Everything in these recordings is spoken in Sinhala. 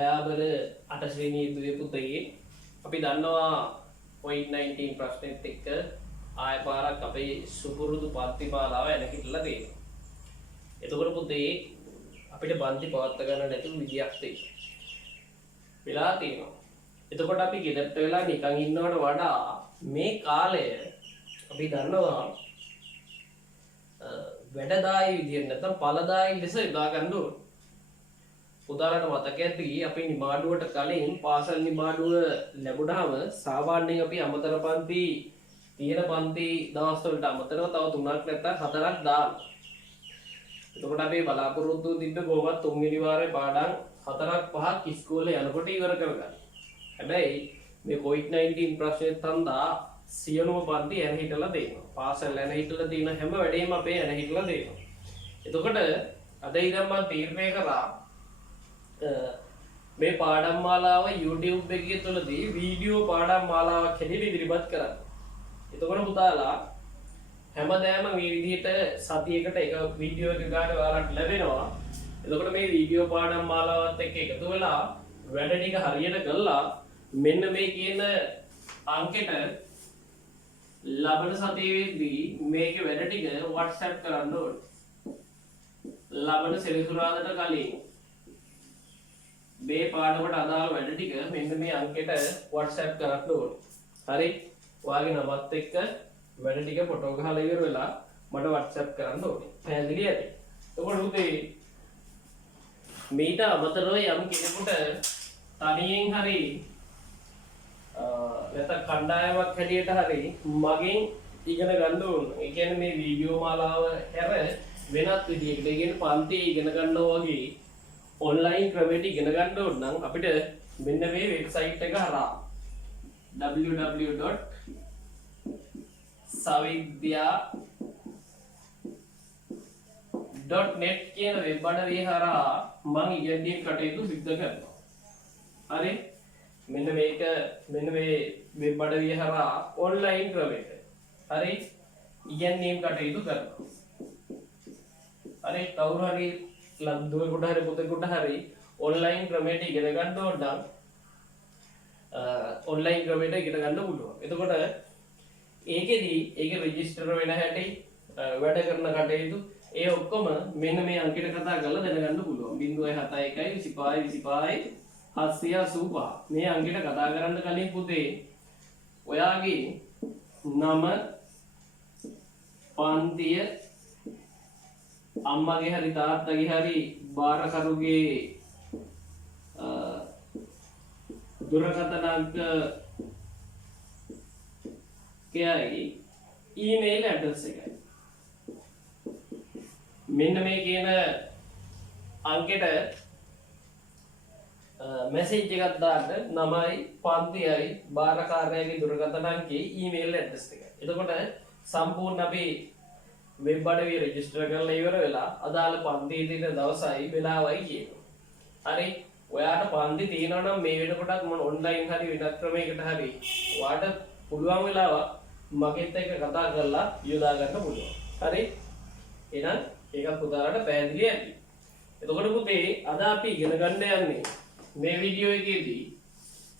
ගයාබර 8 ශ්‍රේණියේ දුවේ පුතේ අපි දන්නවා COVID-19 ප්‍රශ්නෙත් එක්ක ආය පාරක් අපේ සුපුරුදු පන්තිමාලාව එනකිටලා තියෙනවා. එතකොට පුතේ අපිට පන්ති පවත්වා ගන්න නැතුව විදියක් වෙලා තියෙනවා. එතකොට අපි ගෙදරට වෙලා නිකන් ඉන්නවට වඩා මේ කාලය අපි දන්නවා වැඩදායි විදියට නැත්නම් ඵලදායි ලෙස යොදා ගන්න ඕන. උදාහරණ මතක ඇති අපි නිමාඩුවට කලින් පාසල් නිමාඩුව ලැබුණාම සාමාන්‍යයෙන් අපි අමතර පන්ති තියෙන පන්ති දවස් වලට අමතරව තව 3ක් නැත්නම් 4ක් දානවා. එතකොට අපි බලාපොරොත්තු තිබ්බ කොහොමද තුන්වෙනි වාරේ පාඩම් 4ක් 5ක් ඉස්කෝලේ යනකොට ඉවර කරගන්න. හැබැයි මේ COVID-19 ප්‍රශ්නෙත් හන්දා සියලුම පන්ති යන හිටලා දෙනවා. පාසල් යන හිටලා තියෙන හැම වැඩේම අපේ යන හිටලා දෙනවා. එතකොට අද ඉඳන් මම තීරණය කරා මේ පාඩම් මාලාව YouTube එකේ තුලදී වීඩියෝ පාඩම් මාලාවක් හැටියට ඉදිරිපත් කරන්න. එතකොට පුතාලා හැමදාම මේ විදිහට සතියකට එක වීඩියෝ එකක් ගන්න ඔයාලට ලැබෙනවා. එතකොට මේ වීඩියෝ පාඩම් මාලාවත් එක්ක එකතු වෙලා වැඩ ටික හරියට කළා මෙන්න මේ කියන අංකෙට ලබන සතියේදී මේකේ වැඩ ටික WhatsApp කරන්න ඕනේ. ලබන සෙනසුරාදාට කලින් මේ පාඩමට අදාළ වැඩ ටික මෙන්න මේ අංකෙට WhatsApp කරන්න ඕනේ. හරි? ඔයාගේ නමත් එක්ක වැඩ ටික ෆොටෝ ගහලා ඉවර වෙලා මට WhatsApp කරන්න ඕනේ. පැහැදිලි ඇති? එතකොට උදේ මේට අමතරව යම් කෙනෙකුට තනියෙන් හරි නැත්නම් කණ්ඩායමක් හැටියට හරි මගෙන් ඉගෙන ගන්න ඕන. ඒ කියන්නේ මේ වීඩියෝ මාලාව හැර වෙනත් විදිහකට ඉගෙන පන්ති ඉගෙන ගන්නවා වගේ ඔන්ලයින් ක්‍රමයට ඉගෙන ගන්න ඕන නම් අපිට මෙන්න මේ වෙබ්සයිට් එක හරහා savidya.net කියන වෙබ් අඩවිය හරහා මම ඉගෙනීම් කටයුතු සිදු කරනවා. හරි? මෙන්න මේ වෙබ් අඩවිය හරහා ඔන්ලයින් ක්‍රමයට. හරි? ඉගෙනීම් කටයුතු කරනවා. හරි? කවුරු හරි ලද්දුවෙකුට හරි පුතෙකුට හරි ඔන්ලයින් ක්‍රමයට ඉගෙන ගන්න ඕන නම් ඔන්ලයින් ක්‍රමයට ඉගෙන ගන්න පුළුවන්. එතකොට ඒකෙදි ඒක රෙජිස්ටර් වෙන හැටි වැඩ කරන කටයුතු ඒ ඔක්කොම මෙන්න මේ අංකයට කතා කරලා දැනගන්න පුළුවන්. 071 25 25 785 මේ අංකයට කතා කරන්න කලින් පුතේ ඔයාගේ නම පන්තිය අම්මගේ හරි තාත්තගේ හරි බාරකරුගේ දුරකථන අංක කයයි ඊමේල් ඇඩ්‍රස් එකයි මෙන්න මේ කියන අංකෙට මැසේජ් එකක් දාන්න නමයි පන්තියයි බාරකාරයාගේ දුරකථන අංකේ ඊමේල් ඇඩ්‍රස් එකයි. එතකොට සම්පූර්ණ අපි වෙබ් අඩවිය රෙජිස්ටර් කරලා ඉවර වෙලා අදාළ පන්තියේ තියෙන දවසයි වෙලාවයි කියනවා. හරි? ඔයාට පන්ති තියෙනවා නම් මේ වෙනකොටත් මොන ඔන්ලයින් හරි වෙනත් ක්‍රමයකට හරි ඔයාට පුළුවන් වෙලාවක් මගෙත් එක්ක කතා කරලා යොදා ගන්න පුළුවන්. හරි? එහෙනම් ඒක පුතාලට පැහැදිලි ඇති. එතකොට පුතේ අද අපි ඉගෙන ගන්න යන්නේ මේ වීඩියෝ එකේදී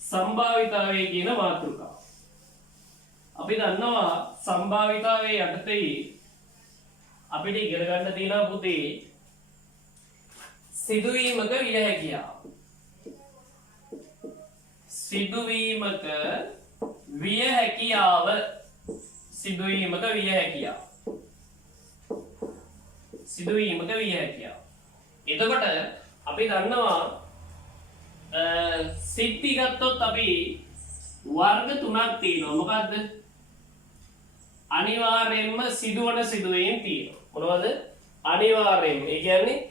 සම්භාවිතාවය කියන මාතෘකාව. අපි දන්නවා සම්භාවිතාවයේ යටතේ අපිට ඉගෙන ගන්න තියෙනවා පුතේ සිදුවීමක විය හැකියාව. සිදුවීමක විය හැකියාව. සිදුවීමක විය හැකියාව. සිදුවීමක විය හැකියාව. එතකොට අපි දන්නවා සිද්ධි ගත්තොත් අපි වර්ග තුනක් තියෙනවා. මොකද්ද? අනිවාර්යයෙන්ම සිදුවන සිදුවීම් තියෙනවා. මොනවද? අනිවාර්යයෙන්ම. ඒ කියන්නේ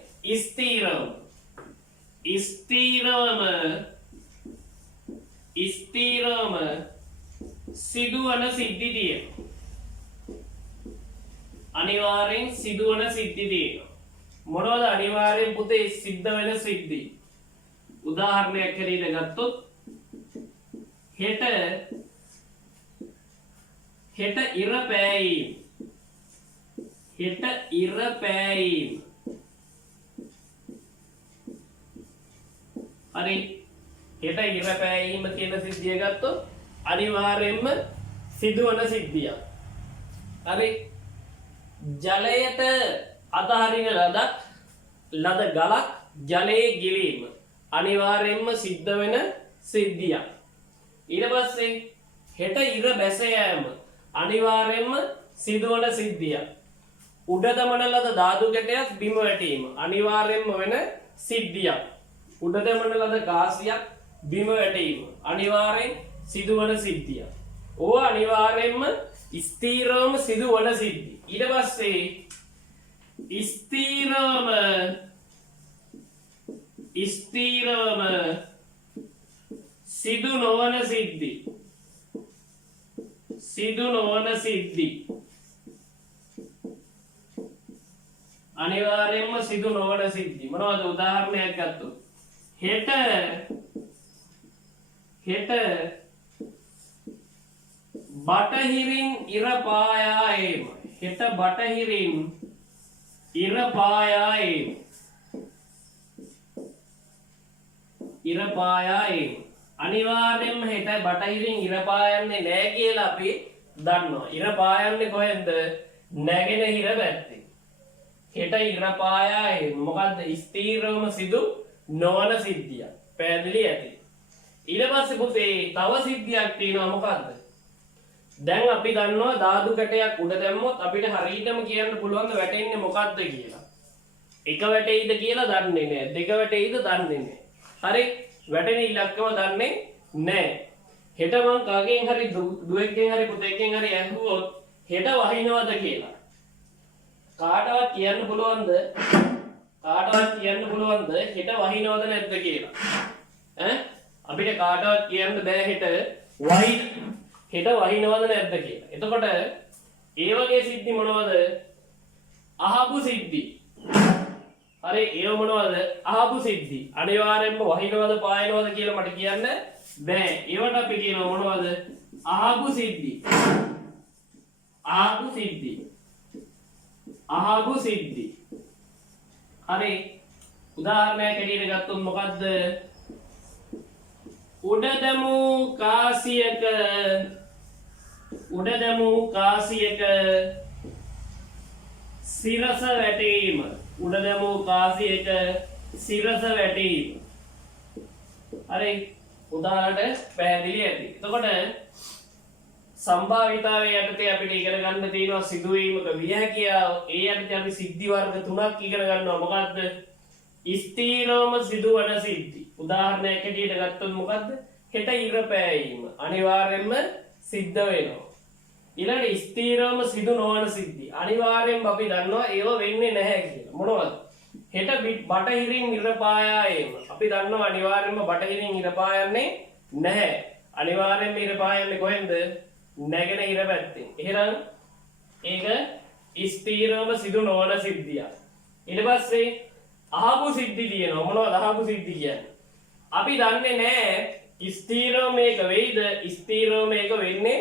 ස්ථීරවම සිදුවන සිද්ධි තියෙනවා. අනිවාර්යෙන් සිදුවන සිද්ධි තියෙනවා. මොනවද අනිවාර්යෙන් පුතේ සිද්ධ වෙන සිද්ධි? උදාහරණයක් හැටියට ගත්තොත් හෙට ඉර පෑයීම. හෙට ඉර පෑයීම. හරි හෙට ඉර පෑයීම කියන සිද්ධිය ගත්තොත් අනිවාර්යෙන්ම සිදුවන සිද්ධියක්. හරි. ජලයට අතහරින ලද ගලක් ජලයේ ගිලීම අනිවාර්යෙන්ම සිද්ධ වෙන සිද්ධියක්. ඊට පස්සේ හෙට ඉර බැස යෑම අනිවාර්යෙන්ම සිදුවන සිද්ධියක්. උඩ දමන ලද ධාතු කැටයක් බිම වැටීම අනිවාර්යෙන්ම වෙන සිද්ධියක්. උඩ දමන ලද කාසියක් බිම වැටීම අනිවාර්යෙන් සිදුවන සිද්ධියක්. ඕවා අනිවාර්යෙන්ම ස්ථීරවම සිදුවන සිද්ධි. ඊට පස්සේ ස්ථීරවම සිදු නොවන සිද්ධි. සිදු නොවන සිද්ධි අනිවාර්යෙන්ම සිදු නොවන සිද්ධි. මොනවද උදාහරණයක් ගත්තොත් හෙට බටහිරින් ඉර පායා ඒම. හෙට බටහිරින් ඉර පායා ඒම. ඉර පායා ඒම අනිවාර්යෙන්ම හෙට බටහිරින් ඉර පායන්නේ නැහැ කියලා අපි දන්නවා. ඉර පායන්නේ කොහෙන්ද? නැගෙනහිර පැත්තේ. හෙට ඉර පායා ඒම මොකද්ද? ස්ථීරවම සිදු නොවන සිද්ධියක්. පැහැදිලි ඇති. ඊට පස්සේ පුතේ තව සිද්ධියක් තියෙනවා. මොකද්ද? දැන් අපි දන්නවා ධාතු කැටයක් උඩ දැම්මොත් අපිට හරියටම කියන්න පුළුවන් වැටෙන්නේ මොකද්ද කියලා. එක වැටෙයිද කියලා දන්නේ නැහැ. දෙක වැටෙයිද දන්නේ නැහැ. හරි. වැටෙන ඉලක්කම දන්නේ නැහැ. හෙට මං කාගෙන් හරි දුවෙක්ගෙන් හරි පුතෙක්ගෙන් හරි ඇහුවොත් හෙට වහිනවද කියලා. කාටවත් කියන්න පුළුවන්ද? හෙට වහිනවද නැද්ද කියලා? අපිට කාටවත් කියන්න බෑ හෙට වහිනවද නැද්ද කියලා. එතකොට ඒ වගේ සිද්ධි මොනවද? අහපු සිද්ධි. හරි. ඒව මොනවද? අහපු සිද්ධි. අනිවාර්යෙන්ම වහිනවද පායනවද කියලා මට කියන්න බෑ. ඒවට අපි කියනවා මොනවද? අහපු සිද්ධි. හරි. උදාහරණයක් ඇටියට ගත්තොත් මොකද්ද? උඩ දැමූ කාසියක සිරස වැටීම. උඩ දැමූ කාසියක සිරස වැටීම. හරි. උදාහරණයට පැහැදිලි ඇති. එතකොට සම්භාවිතාවයේ යටතේ අපිට ඉගෙන ගන්න තියෙනවා සිදුවීමක විය හැකියාව. ඒ යටතේ අපි සිද්ධි වර්ග තුනක් ඉගෙන ගන්නවා. මොකද්ද? ස්ථීරවම සිදුවන සිද්ධි. උදාහරණයක් ඇටියට ගත්තොත් මොකද්ද? හෙට ඉර පෑයීම අනිවාර්යෙන්ම සිද්ධ වෙනවා. ඊළඟ ස්ථීරවම සිදු නොවන සිද්ධි අනිවාර්යෙන්ම අපි දන්නවා ඒව වෙන්නේ නැහැ කියලා. මොනවද? හෙට බටහිරින් ඉර පායා ඒම. අපි දන්නවා අනිවාර්යෙන්ම බටහිරින් ඉර පායන්නේ නැහැ. අනිවාර්යෙන්ම ඉර පායන්නේ කොහෙන්ද? නැගෙනහිර පැත්තෙන්. එහෙනම් ඒක ස්ථීරවම සිදු නොවන සිද්ධියක්. ඊට පස්සේ අහපු සිද්ධි තියෙනවා. මොනවද අහපු සිද්ධි කියන්නේ? අපි දන්නේ නැහැ ස්ථීරව මේක වෙයිද ස්ථීරව මේක වෙන්නේ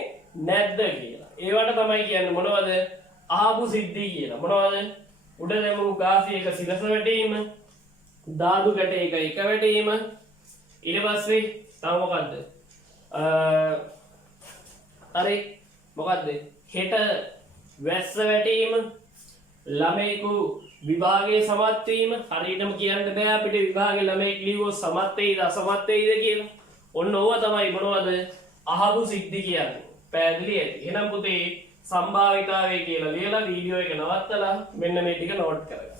නැද්ද කියලා. ඒවට තමයි කියන්නේ මොනවද? අහපු සිද්ධි කියලා. මොනවද? උඩ දැමූ කාසියක සිරස වැටීම, ධාතු කැටයක එක වැටීම. ඊට පස්සේ තව මොකද්ද? හරි. මොකද්ද? හෙට වැස්ස වැටීම, ළමයෙකු විභාගයේ සමත් වීම. හරියටම කියන්න බෑ අපිට විභාගයේ ළමයෙක් ලියුවොත් සමත් වෙයිද අසමත් වෙයිද කියලා. ඔන්න ඕවා තමයි මොනවද? අහපු සිද්ධි කියන්නේ. පැහැදිලි ඇති. එහෙනම් පුතේ සම්භාවිතාවය කියලා ලියලා වීඩියෝ එක නවත්තලා මෙන්න මේ ටික නෝට් කරගන්න.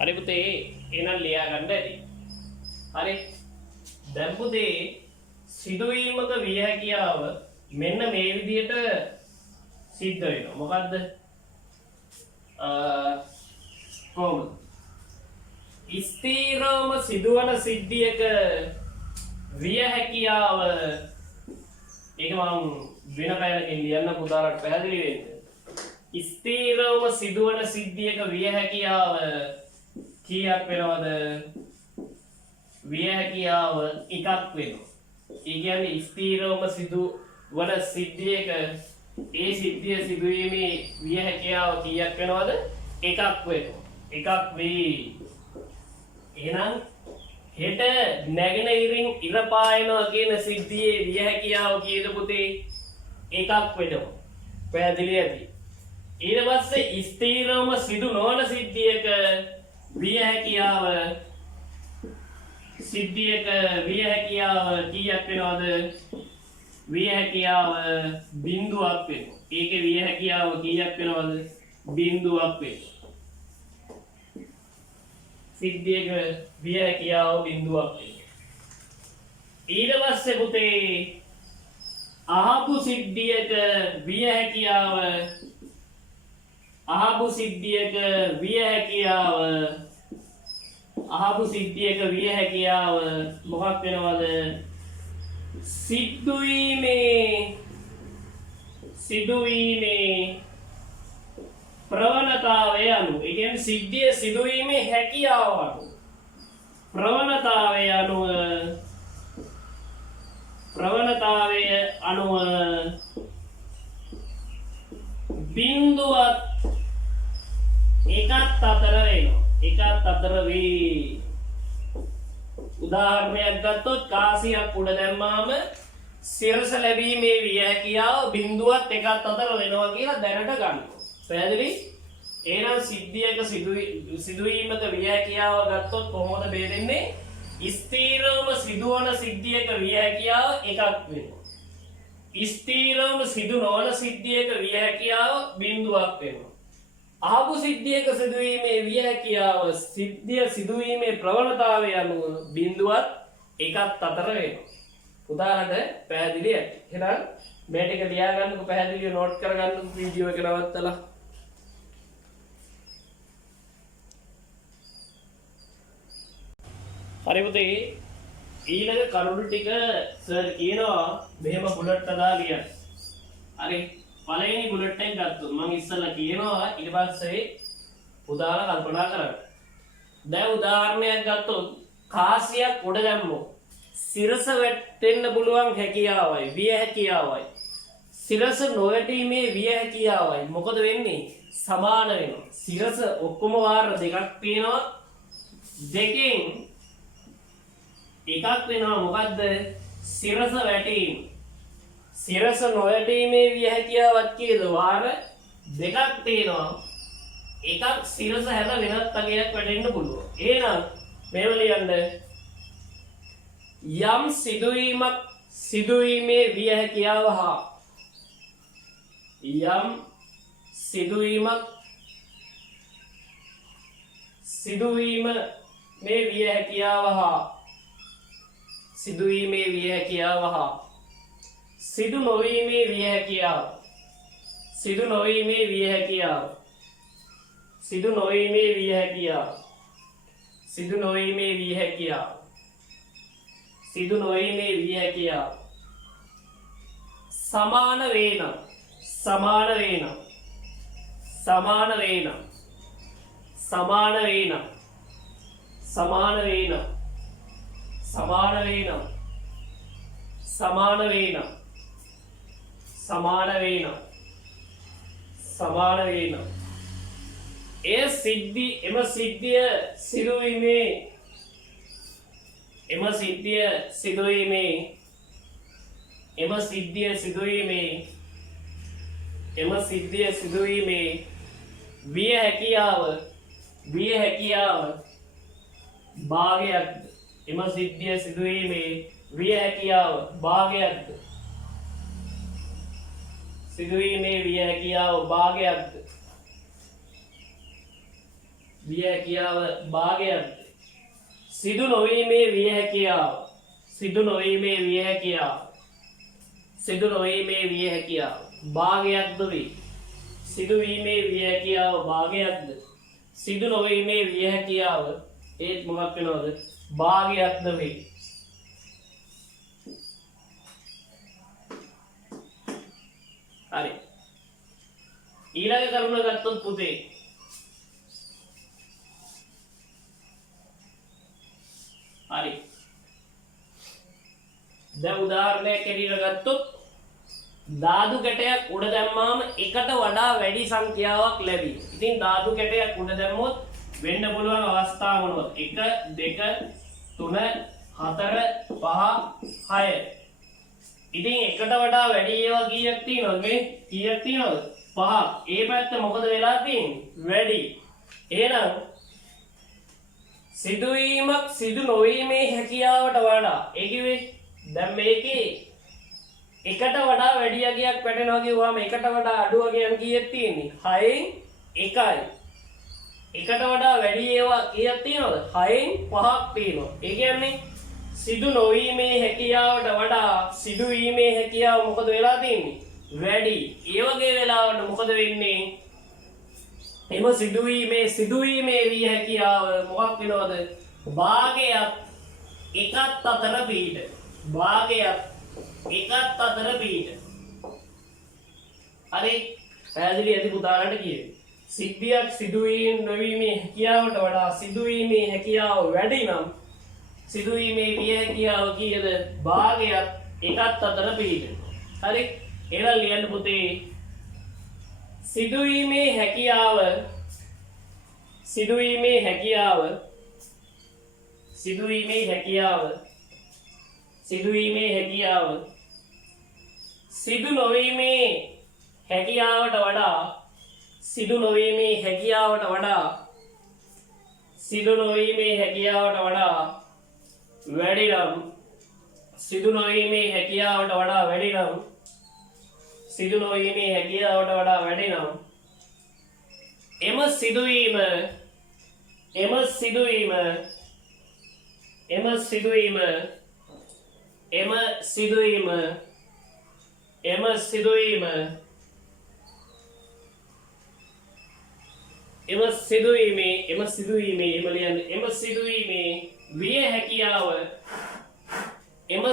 හරි පුතේ එහෙනම් ලියා ගන්න ඇති. හරි. දැන් පුතේ සිදුවීමක විය හැකියාව මෙන්න මේ විදිහට සිද්ධ වෙනවා. මොකද්ද? කොහොමද? ස්ථීරවම සිදුවන සිද්ධියක විය හැකියාව ඒක මම වෙන පැනකින් ලියන්න පුතාලට පැහැදිලි වෙන්න. ස්ථීරවම සිදුවන සිද්ධියක විය හැකියාව කීයක් වෙනවද? විය හැකියාව එකක් වෙනවා. ඒ කියන්නේ ස්ථීරවම සිදුවන සිද්ධියක ඒ සිද්ධිය සිදුවීමේ විය හැකියාව කීයක් වෙනවද? එකක් වෙනවා. එකක් වෙයි. එහෙනම් හෙට නැගෙනහිරින් ඉර පායනවා කියන සිද්ධියේ විය හැකියාව කීයද පුතේ? එකක් වෙනවා. පැහැදිලි ඇති. ඊට පස්සේ ස්ථීරවම සිදු නොවන සිද්ධියක විය හැකියාව කීයක් වෙනවද? විය හැකියාව බිඳුවක් වෙනවා. ඒකේ විය හැකියාව කීයක් වෙනවද? බිඳුවක් වෙනවා. සිද්ධියක විය හැකියාව බිඳුවක් වෙනවා. ඊට පස්සේ පුතේ අහපු සිද්ධියක විය හැකියාව මොකක් වෙනවද? සිදුවීමේ ප්‍රවණතාවය අනුව. ඒ කියන්නේ සිද්ධිය සිදුවීමේ හැකියාව අනුව ප්‍රවණතාවය අනුව බිඳුවත් එකත් අතර වෙනවා. එකත් අතර වේ. උදාහරණයක් ගත්තොත් කාසියක් උඩ දැම්මාම සිරස ලැබීමේ විය හැකියාව බිඳුවත් එකත් අතර වෙනවා කියලා දැනට ගන්නවා. පැහැදිලි? එහෙනම් සිද්ධියක සිදුවීමක විය හැකියාව ගත්තොත් කොහොමද බෙදෙන්නේ? ස්ථීරවම සිදුවන සිද්ධියක විය හැකියාව එකක් වෙනවා. ස්ථීරවම සිදු නොවන සිද්ධියක විය හැකියාව බිඳුවක් වෙනවා. අහපු සිද්ධියක සිදුවීමේ විය හැකියාව සිද්ධිය සිදුවීමේ ප්‍රවණතාවය අනුව බිඳුවත් එකත් අතර වෙනවා. උදාහරණයක් පැහැදිලි ඇති. එහෙනම් මේ ටික ලියා ගන්නකො, පැහැදිලිව නෝට් කරගන්නකො වීඩියෝ එක නවත්තලා. හරි පුතේ, ඊළඟ කරුණු ටික සර් කියනවා මෙහෙම බුලට් අදා ලියන්න. හරි, පළවෙනි බුලට් එක ගත්තොත් මම ඉස්සෙල්ලා කියනවා, ඊට පස්සේ උදාහරණ කල්පනා කරන්න. දැන් උදාහරණයක් ගත්තොත් කාසියක් උඩ දැම්මොත් සිරස වැටෙන්න පුළුවන් හැකියාවයි විය හැකියාවයි සිරස නොවැටීමේ විය හැකියාවයි මොකද වෙන්නේ? සමාන වෙනවා. සිරස ඔක්කොම වාර දෙකක් තියෙනවා. දෙකෙන් එකක් වෙනවා. මොකද්ද? සිරස වැටීම. සිරස නොවැටීමේ විය හැකියාවක් කීයද? වාර දෙකක් තියෙනවා. එකක් සිරස හැර වෙනත් අගයක් වැටෙන්න පුළුවන්. එහෙනම් මේව ලියන්න. යම් සිදුවීමක් සිදුවීමේ විය හැකියාව හා යම් සිදුවීමක් සිදුවීමේ විය හැකියාව හා සිදුවීමේ විය හැකියාව හා සිදු නොවීමේ විය හැකියාව සිදු නොවීමේ විය හැකියාව සිදු නොවීමේ විය හැකියාව සිදු නොවීමේ විය හැකියාව සිදු නොවීමේ විය හැකියාව සමාන වේනම් සමාන වේනම් සමාන වේනම් සමාන වේනම් සමාන වේනම් සමාන වේනම් සමාන වේනම් සමාන වේනම් සමාන වේනම් එම සිද්ධිය සිදුවීමේ එම සිද්ධිය සිදුවීමේ එම සිද්ධිය සිදුවීමේ එම සිද්ධිය සිදුවීමේ විය හැකියාව භාගයක්ද? එම සිද්ධිය සිදුවීමේ විය හැකියාව භාගයක්ද? සිදුවීමේ විය හැකියාව භාගයක්ද? විය හැකියාව භාගයක්ද? සිදු නොවීමේ විය හැකියාව සිදු නොවීමේ විය හැකියාව සිදු නොවීමේ විය හැකියාව භාගයක්ද වේ. සිදුවීමේ විය හැකියාව භාගයක්ද? සිදු නොවීමේ විය හැකියාව ඒත් මොකක් වෙනවද? භාගයක්ද වේ. හරි, ඊළඟ කරුණ ගත්තොත් පුතේ හරි, දැන් උදාහරණයක් ඇටියට ගත්තොත් ධාතු කැටයක් උඩ දැම්මාම එකට වඩා වැඩි සංඛ්‍යාවක් ලැබී. ඉතින් ධාතු කැටයක් උඩ දැම්මොත් වෙන්න පුළුවන් අවස්ථා මොනවද? 1 2 3 4 5 6. ඉතින් එකට වඩා වැඩි ඒවා කීයක් තියෙනවද මේ? කීයක් තියෙනවද? 5. ඒ පැත්ත මොකද වෙලා තියෙන්නේ? වැඩි. එහෙනම් සිදුවීමක් සිදු නොවීමේ හැකියාවට වඩා ඒ කිව්වේ දැන් මේකේ එකට වඩා වැඩි අගයක් වැටෙනවා කියුවාම එකට වඩා අඩු අගයන් කීයක් තියෙන්නේ? 6න් 1යි. එකට වඩා වැඩි ඒවා කීයක් තියෙනවද? 6න් 5ක් තියෙනවා. ඒ කියන්නේ සිදු නොවීමේ හැකියාවට වඩා සිදුවීමේ හැකියාව මොකද වෙලා තියෙන්නේ? වැඩි. ඒ වගේ වෙලාවට මොකද වෙන්නේ? එම සිදුවීමේ විය හැකියාව මොකක් වෙනවද? භාගයක් එකත් අතර පිට. භාගයක් එකත් අතර පිට. හරි පැහැදිලි ඇති පුතාලට කියේ. සිද්ධියක් සිදුවීම නොවීමේ හැකියාවට වඩා සිදුවීමේ හැකියාව වැඩි නම් සිදුවීමේ විය හැකියාව කීයද? භාගයක් එකත් අතර පිට. හරි එහෙනම් ලියන්න පුතේ සිදුවීමේ හැකියාව සිදු නොවීමේ හැකියාවට වඩා වැඩි නම් සිදු නොවීමේ හැකියාවට වඩා වැඩි නම් එම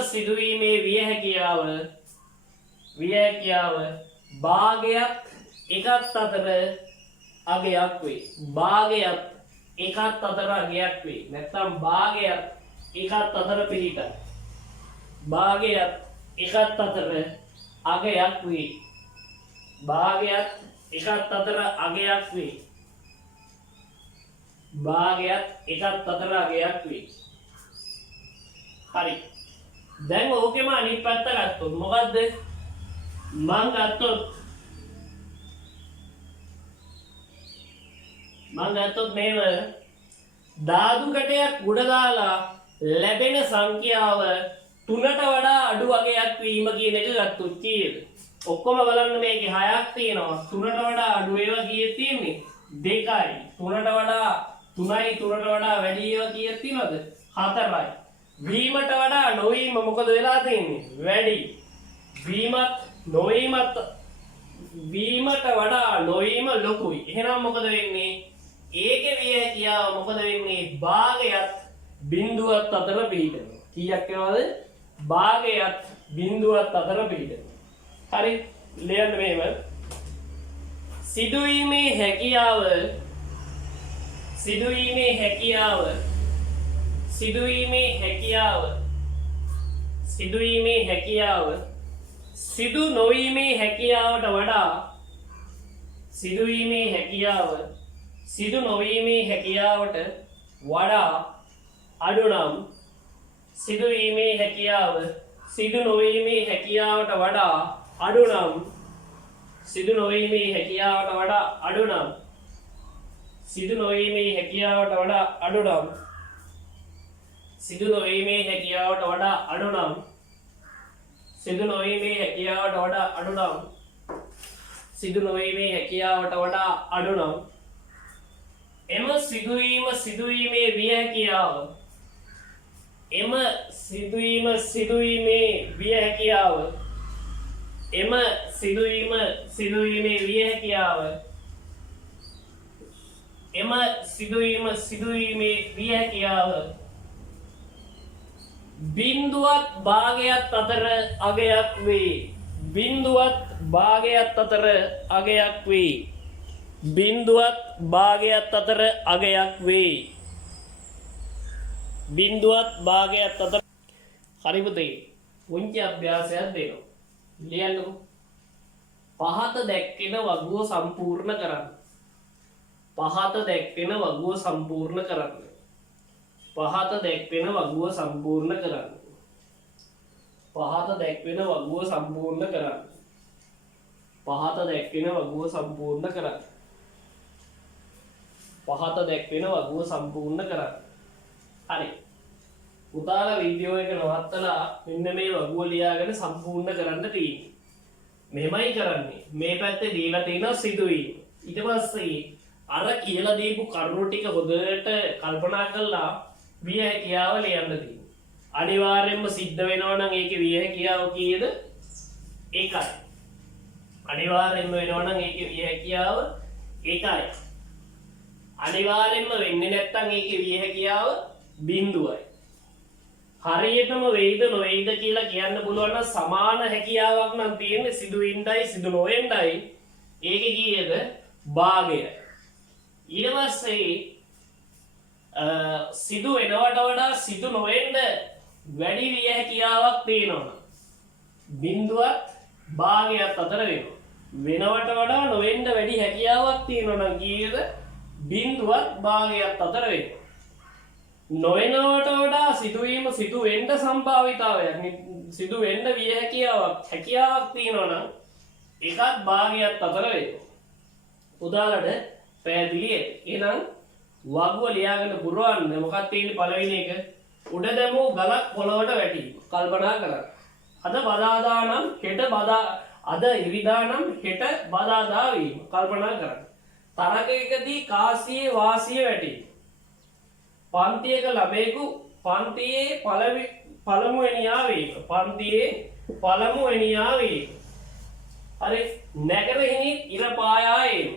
සිදුවීම විය හැකියාව භාගයක් එකත් අතර අගයක් වේ. භාගයක් එකත් අතර අගයක් වේ. නැත්නම් භාගයක් එකත් අතර පිහිටයි. භාගයක් එකත් අතර අගයක් වේ. භාගයක් එකත් අතර අගයක් වේ. භාගයක් එකත් අතර අගයක් වේ. හරි. දැන් ඕකෙම අනිත් පැත්ත ගත්තොත් මොකද්ද? මං ගත්තොත් මේව ධාතු කැටයක් උඩ දාලා ලැබෙන සංඛ්‍යාව 3ට වඩා අඩු අගයක් වීම කියන එක ගත්තොත් කීයද? ඔක්කොම බලන්න මේකේ 6ක් තියෙනවා. 3ට වඩා අඩු ඒවා කීයක් තියෙන්නේ? 2යි. 3ට වඩා 3යි 3ට වඩා වැඩි ඒවා කීයක් තියෙනවද? 4යි. වීමට වඩා නොවීම මොකද වෙලා තියෙන්නේ? වැඩි. වීමට වඩා නොවීම ලොකුයි. එහෙනම් මොකද වෙන්නේ? ඒකේ විය හැකියාව මොකද වෙන්නේ? භාගයත් බිඳුවත් අතර පිහිටනවා. කීයක් වෙනවද? භාගයත් බිඳුවත් අතර පිහිටනවා. හරි ලියන්න මේව. සිදුවීමේ හැකියාව සිදු නොවීමේ හැකියාවට වඩා අඩු නම් සිදුවීමේ හැකියාව අඩු නම් එම සිදුවීමේ විය හැකියාව බිඳුවත් භාගයත් අතර අගයක් වේ. බිඳුවත් භාගයත් අතර අගයක් වේ. හරි පුතේ පුංචි අභ්‍යාසයක් දෙනවා. ලියන්නකෝ. පහත දැක්වෙන වගුව සම්පූර්ණ කරන්න. පහත දැක්වෙන වගුව සම්පූර්ණ කරන්න. පහත දැක්වෙන වගුව සම්පූර්ණ කරන්න. පහත දැක්වෙන වගුව සම්පූර්ණ කරන්න. පහත දැක්වෙන වගුව සම්පූර්ණ කරන්න. පහත දැක්වෙන වගුව සම්පූර්ණ කරන්න. හරි. පුතාලා වීඩියෝ එක නවත්තලා මෙන්න මේ වගුව ලියාගෙන සම්පූර්ණ කරන්න තියෙන්නේ. මෙහෙමයි කරන්නේ. මේ පැත්තේ දීලා තියෙනවා සිදුවීම. ඊට පස්සේ අර කියලා දීපු කරුණු ටික හොඳට කල්පනා කරලා විය හැකියාව ලියන්න තියෙනවා. අනිවාර්යයෙන්ම සිද්ධ වෙනවා නම් ඒකේ විය හැකියාව කීයද? 1යි. අනිවාර්යයෙන්ම වෙනවා නම් ඒකේ විය හැකියාව 1යි. අනිවාර්යයෙන්ම වෙන්නේ නැත්නම් ඒකේ විය හැකියාව 0යි. හරියටම වෙයිද නොවේද කියලා කියන්න පුළුවන් නම් සමාන හැකියාවක් නම් තියෙන්නේ සිදු වෙන්නයි සිදු නොවෙන්නයි. ඒකේ කීයද? භාගයයි. ඊට පස්සේ සිදු වෙනවට වඩා සිදු නොවෙන්න වැඩි විය හැකියාවක් තියෙනවා. බිඳුවත් භාගයත් අතර වෙනවා. වෙනවට වඩා නොවෙන්න වැඩි හැකියාවක් තියෙනවා නම් කීයද? බිඳුවත් භාගයත් අතර වෙනවා. නොවෙනවට වඩා සිදුවීම සිදු වෙන්න සම්භාවිතාවයක් සිදු වෙන්න විය හැකියාවක් තියෙනවා නම් එකත් භාගයත් අතර වෙනවා. උදාහරණයක් පැහැදිලිද? එහෙනම් වගුව ලියාගෙන පුරවන්න මොකක්ද තියෙන්නේ පළවෙනි එක? උඩ දැමූ ගලක් පොළවට වැටීම. කල්පනා කරන්න. අද බදාදා නම් හෙට අද ඉරිදා නම් හෙට බදාදා වීම. කල්පනා කරන්න. තරගයකදී කාසියේ වාසිය වැටීම. පන්තියක ළමයෙකු පන්තියේ පළමුවෙනියා වීම. පන්තියේ පළමුවෙනියා වීම. හරි. නැගරහිනි ඉර පායා ඒම.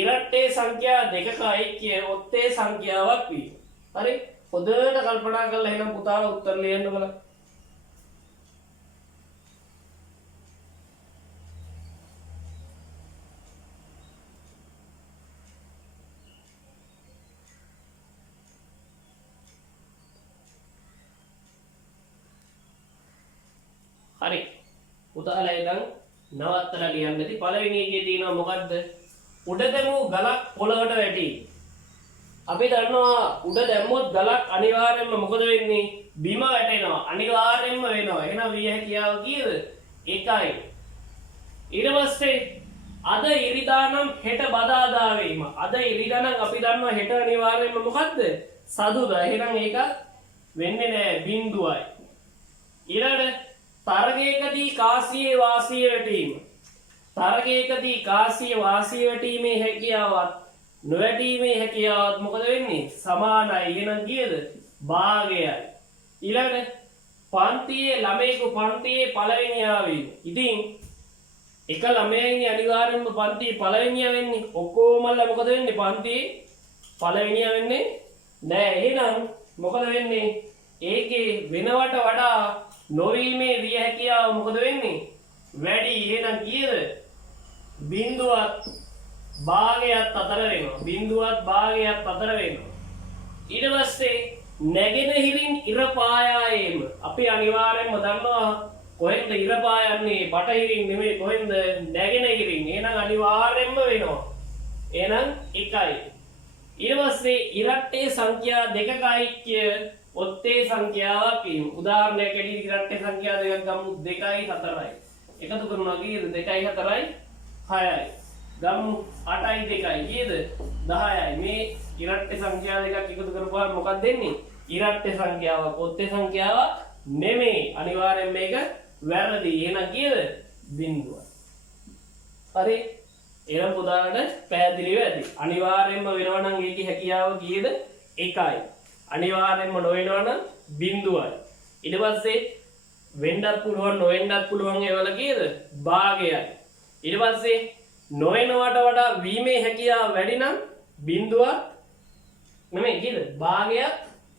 ඉරට්ටේ සංඛ්‍යා දෙකක ඓක්‍ය ඔත්තේ සංඛ්‍යාවක් වීම. හරි. හොඳට කල්පනා කරලා එහෙනම් පුතාලා උත්තර ලියන්න බලන්න. හරි. පුතාලා එහෙනම් නවත්තලා ලියන්න ඇති. පළවෙනි එකේ තියෙනවා මොකද්ද? උඩ දැමූ ගලක් පොළවට වැටී. අපි දන්නවා උඩ දැම්මොත් ගලක් අනිවාර්යයෙන්ම මොකද වෙන්නේ? බිම වැටෙනවා. අනිවාර්යයෙන්ම වෙනවා. එහෙනම් විය හැකියාව කීයද? 1යි. ඊට පස්සේ අද ඉරිදා නම් හෙට බදාදා වීම. අද ඉරිදා නම් අපි දන්නවා හෙට අනිවාර්යයෙන්ම මොකද්ද? සදුදා. එහෙනම් ඒක වෙන්නේ නැහැ 0යි. ඊළඟට තරගයකදී කාසියේ වාසිය වැටීම. තරගයකදී කාසියේ වාසිය වැටීමේ හැකියාවත් නොවැටීමේ හැකියාවත් මොකද වෙන්නේ? සමානයි. එහෙනම් කීයද? භාගයයි. ඊළඟට පන්තියේ ළමයෙකු පන්තියේ පළවෙනියා වීම. ඉතින් එක ළමයෙක්ගේ අනිවාර්යයෙන්ම පන්තියේ පළවෙනියා වෙන්නේ. ඔක්කොමලා මොකද වෙන්නේ? පන්තියේ පළවෙනියා වෙන්නේ නෑ. එහෙනම් මොකද වෙන්නේ? ඒකේ වෙනවට වඩා නොවීමේ විය හැකියාව මොකද වෙන්නේ? වැඩි. එහෙනම් කීයද? බිඳුවත් භාගයත් අතර වෙනවා. බිඳුවත් භාගයත් අතර වෙනවා. ඊට පස්සේ නැගෙනහිරින් ඉර පායා ඒම. අපි අනිවාර්යයෙන්ම දන්නවා කොහෙන්ද ඉර පායන්නේ? බටහිරින් නෙමෙයි. කොහෙන්ද? නැගෙනහිරින්. එහෙනම් අනිවාර්යයෙන්ම වෙනවා. එහෙනම් 1යි. ඊට පස්සේ ඉරට්ටේ සංඛ්‍යා දෙකක ඓක්‍ය ඔත්තේ සංඛ්‍යාවක් වීම. උදාහරණයක් ඇටියට ඉරට්ටේ සංඛ්‍යා දෙකක් ගමු. 2යි 4යි. එකතු කරනවා කීයද? 2යි 4යි 6යි. ගමු 8යි 2යි කීයද? 10යි. මේ ඉරට්ටේ සංඛ්‍යා දෙකක් එකතු කරපුවාම මොකක්ද දෙන්නේ? ඉරට්ටේ සංඛ්‍යාවක්. ඔත්තේ සංඛ්‍යාවක් නෙමෙයි. අනිවාර්යෙන් මේක වැරදි. එහෙනම් කීයද? 0. හරි. එහෙනම් පුතාලට පැහැදිලිව ඇති. අනිවාර්යෙන්ම වෙනවා නම් ඒකේ හැකියාව කීයද? 1යි. අනිවාර්යෙන්ම නොවෙනවා නම් 0යි. ඊට පස්සේ වෙන්නත් පුළුවන් නොවෙන්නත් පුළුවන් ඒවල කීයද? භාගයයි. ඊට පස්සේ නොවෙනවට වඩා වීමේ හැකියාව වැඩි නම් 0ක් නෙමෙයි කීයද? භාගයක්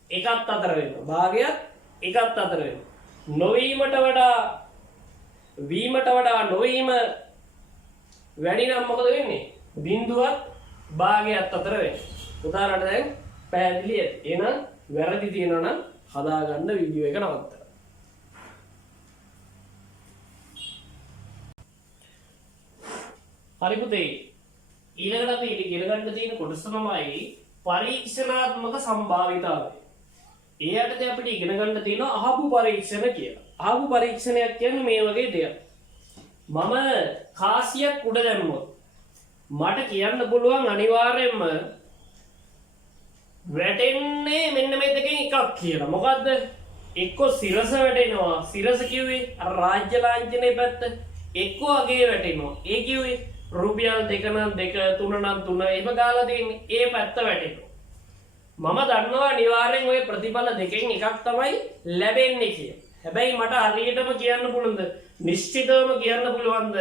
එකත් අතර වෙනවා. භාගයක් එකත් අතර වෙනවා. නොවීමට වඩා වීමට වඩා නොවීම වැඩි නම් මොකද වෙන්නේ? 0ක් භාගයක් අතර වෙනවා. උදාහරණයක් දැන් පැහැදිලි ඇති. එහෙනම් වැරදි තියෙනවා නම් හදාගන්න වීඩියෝ එක නවත්තන්න. හරි පුතේ. ඊළඟට අපි ඉගෙන ගන්න තියෙන කොටස තමයි පරීක්ෂණාත්මක සම්භාවිතාවය. ඒ යටතේ අපිට ඉගෙන ගන්න තියෙනවා අහපු පරීක්ෂණ කියලා. අහපු පරීක්ෂණයක් කියන්නේ මේ වගේ දෙයක්. මම කාසියක් උඩ දැම්මොත් මට කියන්න පුළුවන් අනිවාර්යයෙන්ම වැටෙන්නේ මෙන්න මේ දෙකෙන් එකක් කියලා. මොකද්ද? එක්ක සිරස වැටෙනවා. සිරස කිව්වේ අර රාජ්‍ය ලාංඡනයේ පැත්ත. එක්ක අගේ වැටෙනවා. ඒ කිව්වේ රුපියල් 2 නම් 2 3 නම් 3 එහෙම ගාලා තියෙන්නේ. ඒ පැත්ත වැටෙනවා. මම දන්නවා අනිවාර්යෙන් ওই ප්‍රතිඵල දෙකෙන් එකක් තමයි ලැබෙන්නේ කියලා. හැබැයි මට හරියටම කියන්න පුළුවන්ද? නිශ්චිතවම කියන්න පුළුවන්ද?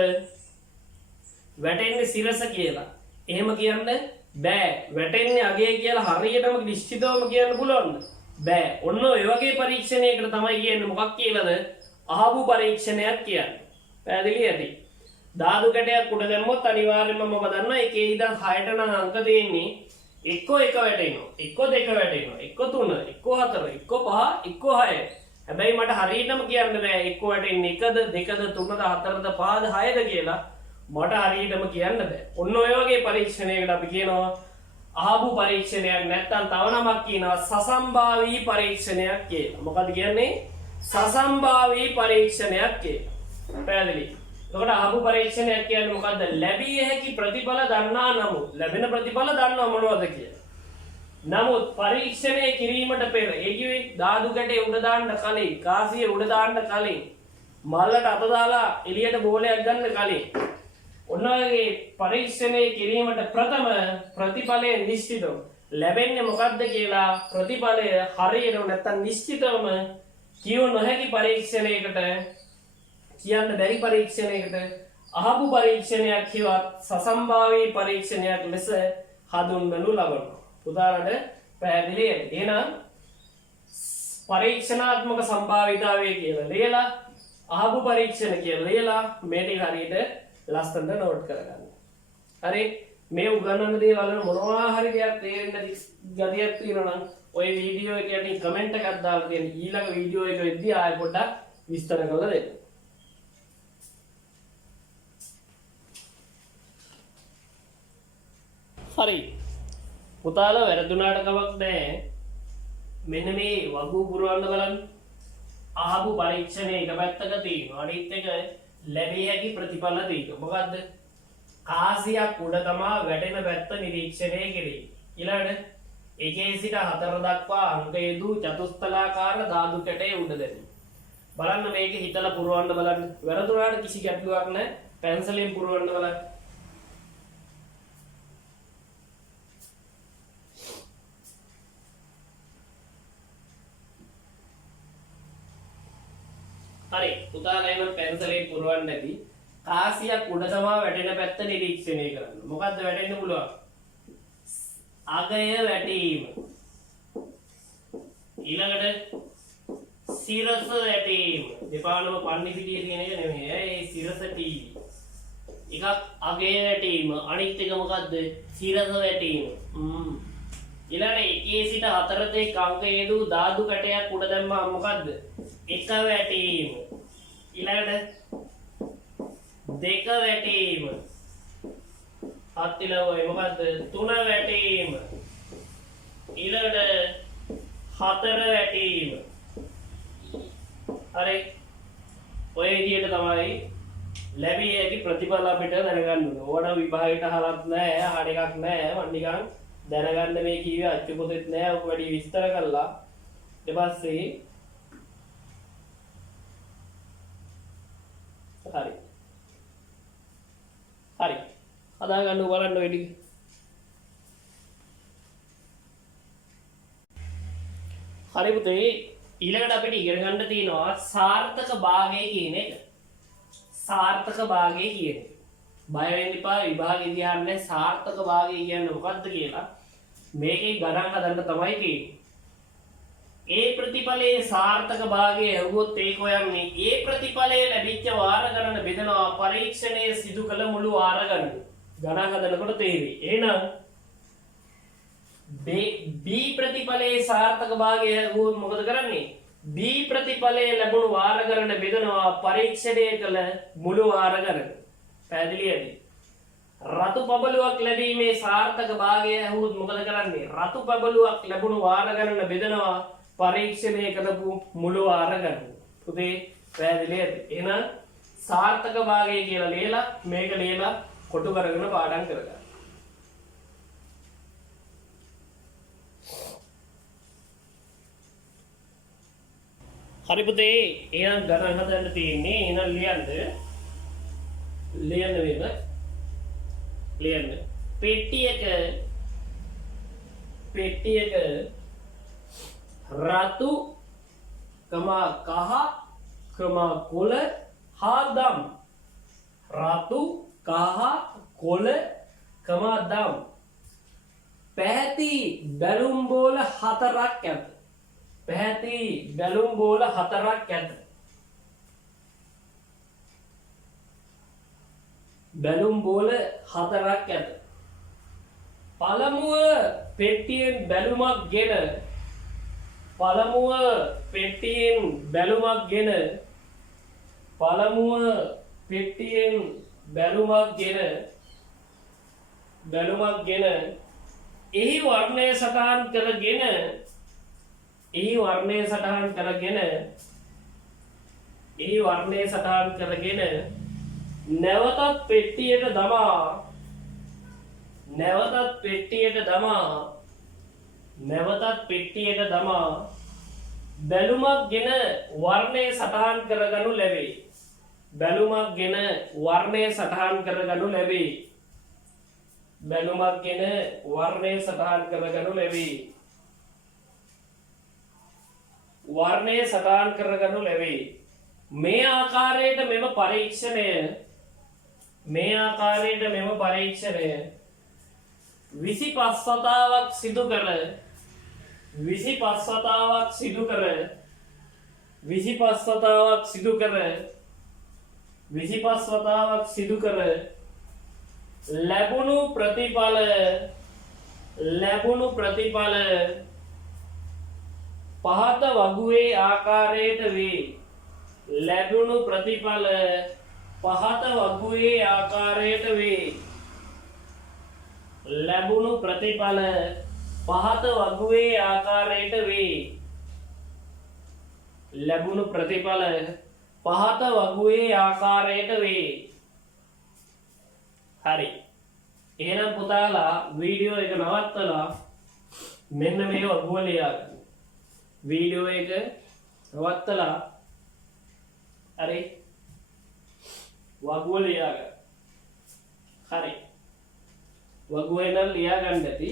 වැටෙන්නේ සිරස කියලා. එහෙම කියන්න බෑ. වැටෙන්නේ අගේ කියලා හරියටම නිශ්චිතවම කියන්න පුළුවන්ද? බෑ. ඔන්න ඔය වගේ පරීක්ෂණයකට තමයි කියන්නේ මොකක් කියලාද? අහපු පරීක්ෂණයක් කියන්නේ. පැහැදිලි ඇති. ධාතු කැටයක් උඩ දැම්මොත් අනිවාර්යයෙන්ම මම දන්නවා එකේ ඉඳන් 6ට නම් අංක දෙන්නේ එක්ක 1 වැටෙනවා, එක්ක 2 වැටෙනවා, එක්ක 3, එක්ක 4, එක්ක 5, එක්ක 6. හැබැයි මට හරියටම කියන්න බෑ එක්ක වැටෙන්නේ 1ද, 2ද, 3ද, 4ද, 5ද, 6ද කියලා. මට හරියටම කියන්න බෑ. ඔන්න ඔය වගේ පරීක්ෂණයකට අපි කියනවා අහපු පරීක්ෂණයක් නැත්නම් තව නමක් කියනවා සසම්භාවී පරීක්ෂණයක් කියලා. මොකද කියන්නේ? සසම්භාවී පරීක්ෂණයක් කියලා. පැහැදිලි? එතකොට අහපු පරීක්ෂණයක් කියන්නේ මොකද්ද? ලැබිය හැකි ප්‍රතිඵල දන්නා නමුත් ලැබෙන ප්‍රතිඵල දන්නව මොනවද කියලා. නමුත් පරීක්ෂණය කිරීමට පෙර ඒ කිව්වේ ධාතු කැටේ උඩ දාන්න කලින්, කාසිය උඩ දාන්න කලින්, මල්ලට අත දාලා එළියට බෝලයක් ගන්න කලින් ඔන්න ඔයගේ පරීක්ෂණය කිරීමට ප්‍රථම ප්‍රතිඵලය නිශ්චිතව ලැබෙන්නේ මොකද්ද කියලා ප්‍රතිඵලය හරියටම නැත්තම් නිශ්චිතවම කිව නොහැකි පරීක්ෂණයකට කියන්න බැරි පරීක්ෂණයකට අහපු පරීක්ෂණයක් කිව්වත් සසම්භාවී පරීක්ෂණයක් ලෙස හඳුන්වනු ලබනවා. උදාහරණයක් පැහැදිලි. එහෙනම් පරීක්ෂණාත්මක සම්භාවිතාවය කියලා ලියලා අහපු පරීක්ෂණ කියලා ලියලා මේ ටික හරියට ලස්සනට නෝට් කරගන්න. හරි. මේ උගන්වන දේවල් වල මොනවා හරි දෙයක් තේරෙන්නේ නැති ගතියක් තියෙනවා නම් ওই වීඩියෝ එක යටින් කමෙන්ට් එකක් දාලා දෙන්න. ඊළඟ වීඩියෝ එක වෙද්දී ආයෙ පොඩ්ඩක් විස්තර කරලා දෙන්න. හරි. පුතාලා වැරදුනාට කමක් නැහැ. මෙන්න මේ වගු පුරවන්න බලන්න. අහපු පරීක්ෂණය එක පැත්තක තියෙනවා. අනිත් එක ලැබිය හැකි ප්‍රතිඵල තියෙනවා. මොකද්ද? කාසියක් උඩ තමා වැටෙන පැත්ත නිරීක්ෂණය කෙරේ. ඊළඟට 1 සිට 4 දක්වා අංක යෙදූ චතුස්තලාකාර ධාතු කැටේ උඩ දැමීම. බලන්න මේක හිතලා පුරවන්න බලන්න. වැරදුනාට කිසි ගැටලුවක් නැහැ. පැන්සලෙන් පුරවන්න බලන්න. හරි. පුතාලා එනම් පැන්සලෙන් පුරවන්න නැති කාසියක් උඩ තමා වැටෙන පැත්ත නිරීක්ෂණය කරන්න. මොකද්ද වැටෙන්න පුළුවන්? අගය වැටීම. ඊළඟට සිරස වැටීම. දෙපානම පන්නිසිටිය කියන එක නෙමෙයි. ඒ සිරස ටීවී. එකක් අගය වැටීම. අනිත් එක මොකද්ද? සිරස වැටීම. ඊළඟට 1 සිට 4 දෙක අංක යෙදූ ධාතු කැටයක් උඩ දැම්මම මොකද්ද? 1 වැටීම. ඊළඟට 2 වැටීම. අත්තිලවයි මොකද්ද? 3 වැටීම. ඊළඟට 4 වැටීම. හරි. ඔය විදිහට තමයි ලැබිය හැකි ප්‍රතිඵල අපිට දැනගන්න ඕනේ. ඕන විභාගයට අහලත් නැහැ, අහන එකක් නැහැ. මම නිකන් දැනගන්න මේ කීවේ අච්චු පොතෙත් නැහැ. ඔක වැඩි විස්තර කළා. ඊට පස්සේ හරි. හරි. හදා ගන්න බලන්න ඔය ටික. හරි පුතේ ඊළඟට අපිට ඉගෙන ගන්න තියෙනවා සාර්ථක භාගය කියන එක. සාර්ථක භාගය කියන්නේ බය වෙන්න එපා විභාගෙදී අහන්නේ සාර්ථක භාගය කියන්නේ මොකක්ද කියලා. මේකේ ගණන් හදන්න තමයි කියන්නේ. ඒ ප්‍රතිඵලයේ සාර්ථක භාගය ඇහුවොත් ඒක හොයන්නේ ඒ ප්‍රතිඵලයේ ලැබිච්ච වාර ගණන බෙදනවා පරීක්ෂණයේ සිදු කළ මුළු වාර ගණන. ගණන් හදනකොට තේරෙයි. එහෙනම් B ප්‍රතිඵලයේ සාර්ථක භාගය ඇහුවොත් මොකද කරන්නේ? B ප්‍රතිඵලයේ ලැබුණු වාර ගණන බෙදනවා පරීක්ෂණය කළ මුළු වාර ගණන. පැහැදිලි ඇති. රතු පබළුවක් ලැබීමේ සාර්ථක භාගය ඇහුවොත් මොකද කරන්නේ? රතු පබළුවක් ලැබුණු වාර ගණන බෙදනවා පරීක්ෂණය කරපු මුළු වාර ගණන. පුතේ පැහැදිලිද? එහෙනම් සාර්ථක භාගය කියලා ලියලා මේක ලියලා කොටු කරගෙන පාඩම් කරගන්න. හරි පුතේ එහෙනම් ගණන් හදන්න තියෙන්නේ. එහෙනම් ලියන්න වේද? ලියන්න. පෙට්ටියක රතු කහ කොළ හා දම්. රතු කහ කොළ දම්. පැහැති බැලුම් බෝල 4ක් ඇත. පැහැති බැලුම් බෝල 4ක් ඇත. බැලුම් බෝල 4ක් ඇත. පළමුව පෙට්ටියෙන් බැලුමක් ගෙන එහි වර්ණය සටහන් කරගෙන නැවතත් පෙට්ටියට දමා බැලුමක් ගෙන වර්ණය සටහන් කරගනු ලැබේ. මේ ආකාරයට මෙම පරීක්ෂණය 25 වතාවක් සිදු කර ලැබුණු ප්‍රතිඵල පහත වගුවේ ආකාරයට වේ. හරි. එහෙනම් පුතාලා වීඩියෝ එක නවත්තලා මෙන්න මේ වගුව ලියාගන්න. වීඩියෝ එක නවත්තලා හරි වගුව ලියාගන්න. හරි. වගුව එනම් ලියාගන්න ඇති.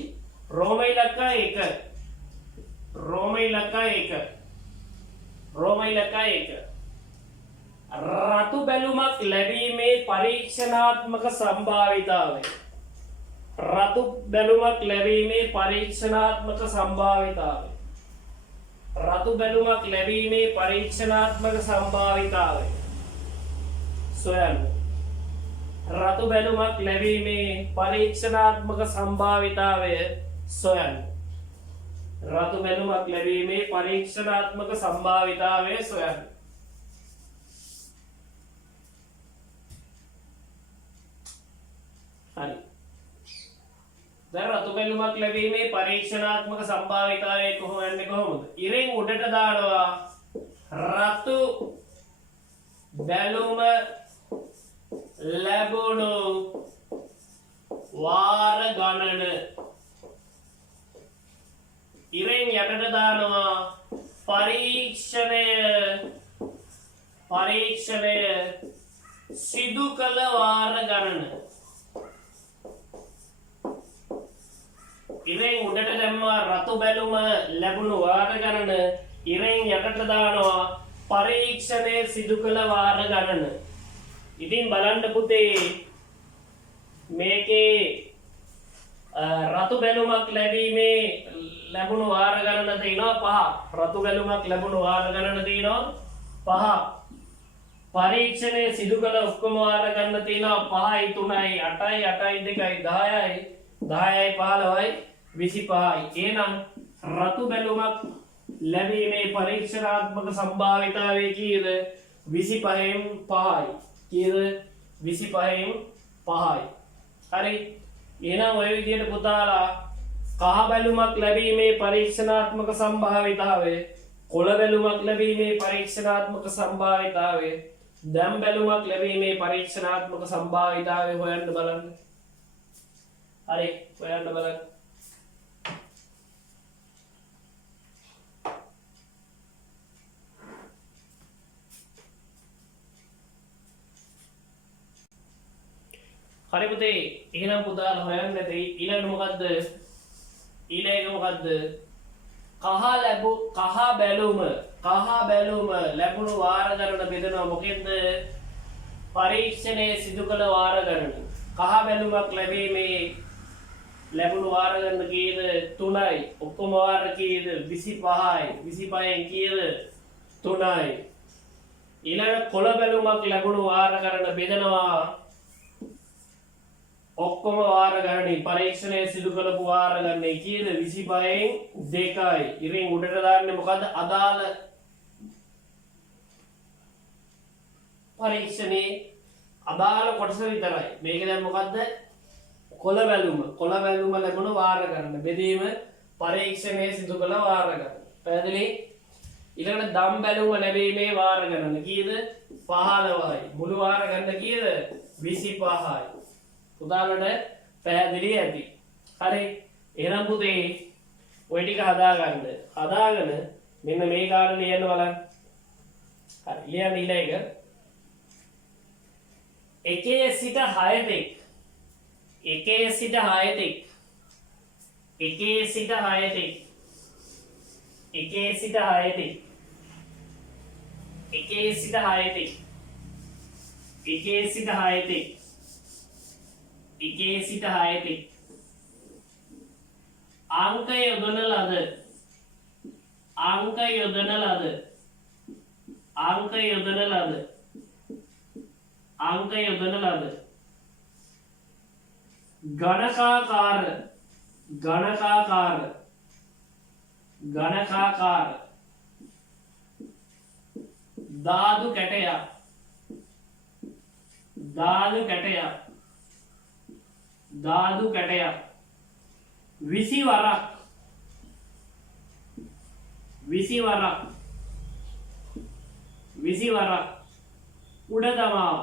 රෝම ඉලක්ක 1. රතු බැලුමක් ලැබීමේ පරීක්ෂණාත්මක සම්භාවිතාවය. සොයන්න. රතු බැලුමක් ලැබීමේ පරීක්ෂණාත්මක සම්භාවිතාවය සොයන්න. හරි. දැන් රතු බැලුමක් ලැබීමේ පරීක්ෂණාත්මක සම්භාවිතාවය කොහොමද? ඉරෙන් උඩට දානවා රතු බැලුම ලැබුණු වාර ගණන. ඉරෙන් යටට දානවා පරීක්ෂණය සිදු කළ වාර ගණන. ඉරෙන් උඩට දැම්මා රතු බැලුම ලැබුණු වාර ගණන. ඉරෙන් යටට දානවා පරීක්ෂණය සිදු කළ වාර ගණන. ඉතින් බලන්න පුතේ මේකේ රතු බැලුමක් ලැබුණු වාර ගණන තියෙනවා 5. පරීක්ෂණය සිදු කළ ඔක්කොම වාර ගණන තියෙනවා 5යි 3යි 8යි 8යි 2යි 10යි 10යි 15යි 25යි. එහෙනම් රතු බැලුමක් ලැබීමේ පරීක්ෂණාත්මක සම්භාවිතාවය කීයද? 25න් 5යි. කීයද? 25න් 5යි. හරි එහෙනම් ඔය විදිහට පුතාලා කහ බැලුමක් ලැබීමේ පරීක්ෂණාත්මක සම්භාවිතාවය කොළ බැලුමක් ලැබීමේ පරීක්ෂණාත්මක සම්භාවිතාවය දැම් බැලුමක් ලැබීමේ පරීක්ෂණාත්මක සම්භාවිතාවය හොයන්න බලන්න හරි හොයන්න බලන්න හරි පුතේ එහෙනම් පුතාලා හොයන්න ඇති ඊළඟට මොකද්ද ඊළඟ මොකද්ද කහ බැලුම ලැබුණු වාර ගණන බෙදනවා මොකෙන්ද පරීක්ෂණයේ සිදු කළ වාර ගණන කහ බැලුමක් ලැබීමේ ලැබුණු වාර ගණන කීයද 3යි ඔක්කොම වාර කීයද 25යි 25න් කීයද 3යි ඊළඟ කොළ බැලුමක් ලැබුණු වාර ගණන බෙදනවා ඔක්කොම වාර ගණනේ පරීක්ෂණය සිදු කරපු වාර ගණනේ කීයද 25න් 2යි. ඉතින් උඩට දාන්නේ මොකද්ද? අදාළ පරීක්ෂණේ අදාළ කොටස විතරයි. මේක දැන් මොකද්ද? කොළ බැලුම ලැබුණු වාර ගණන. බෙදීම පරීක්ෂණය සිදු කළ වාර ගණන. පැහැදිලි? ඊළඟට දම් බැලුම ලැබීමේ වාර ගණන කීයද? 15යි. මුළු වාර ගණන කීයද? 25යි. උදාලට පැහැදිලි ඇති හරි එහෙනම් පුතේ ඔය ටික හදාගන්න හදාගෙන මෙන්න මේ කාරණේ ලියන්න බලන්න හරි ලියන්න ඊළඟ එකේ සිට 6 තෙක් එකේ සිට 6 තෙක් එකේ සිට 6 තෙක් එකේ සිට 6 තෙක් එකේ සිට 6 තෙක් එකේ සිට 6 තෙක් එකේ සිට 6 තෙක් අංක යොදන ලද ගණකාකාර ධාතු කැටයක් 20 වරක් උඩ තමා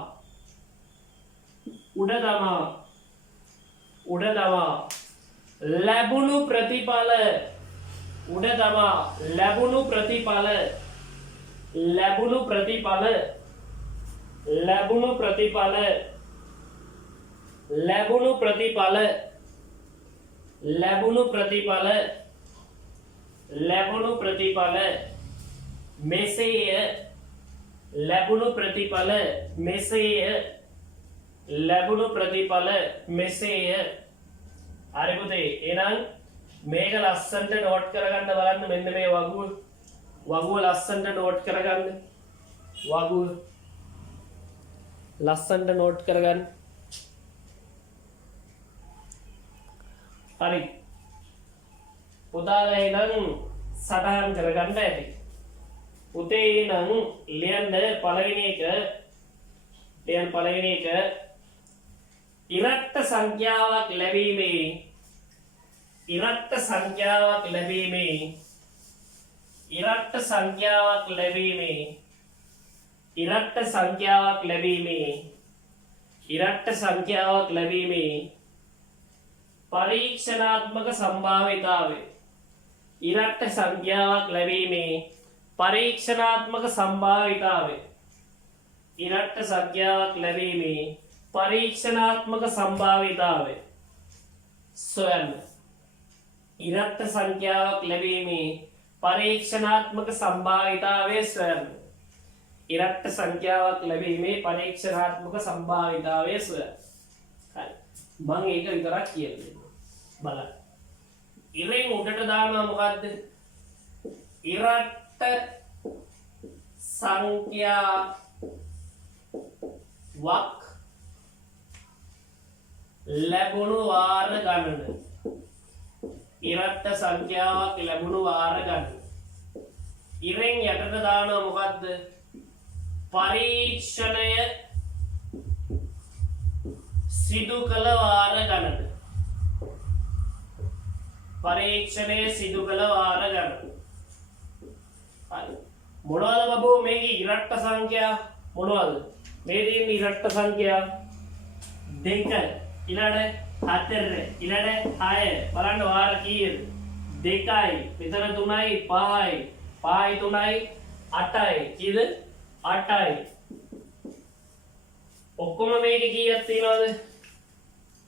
ලැබුණු ප්‍රතිඵල මෙසේය හරි පුතේ එහෙනම් මේක ලස්සනට නෝට් කරගන්න බලන්න මෙන්න මේ වගුව ලස්සනට නෝට් කරගන්න හරි පුතාලා එහෙනම් සටහන් කරගන්න ඇති පුතේ එහෙනම් ලියන්න පළවෙනි එක ඉරට්ට සංඛ්‍යාවක් ලැබීමේ පරීක්ෂණාත්මක සම්භාවිතාවය සොයන්න ඉරට්ට සංඛ්‍යාවක් ලැබීමේ පරීක්ෂණාත්මක සම්භාවිතාවය සොයන්න ඉරට්ට සංඛ්‍යාවක් ලැබීමේ පරීක්ෂණාත්මක සම්භාවිතාවය සොයන්න හරි මම ඒක විතරක් කියලා දෙන්නම් බලන්න ඉරෙන් උඩට දානවා මොකද්ද ඉරට්ට සංඛ්‍යාවක් ලැබුණු වාර ගණන ඉරට්ට සංඛ්‍යාවක් ලැබුණු වාර ගණන ඉරෙන් යටට දානවා මොකද්ද පරීක්ෂණය සිදු කළ වාර ගණන. පරීක්ෂණය සිදු කළ වාර ගණන. හරි. මොනවද බබෝ මේකේ ඉරට්ට සංඛ්‍යා මොනවද? මේ තියෙන ඉරට්ට සංඛ්‍යා 2 ඊළඟ 4 ඊළඟ 6 බලන්න වාර කීයද? 2යි මෙතන 3යි 5යි 5යි 3යි 8යි කීයද? 8යි. ඔක්කොම මේකේ කීයක් තියෙනවද?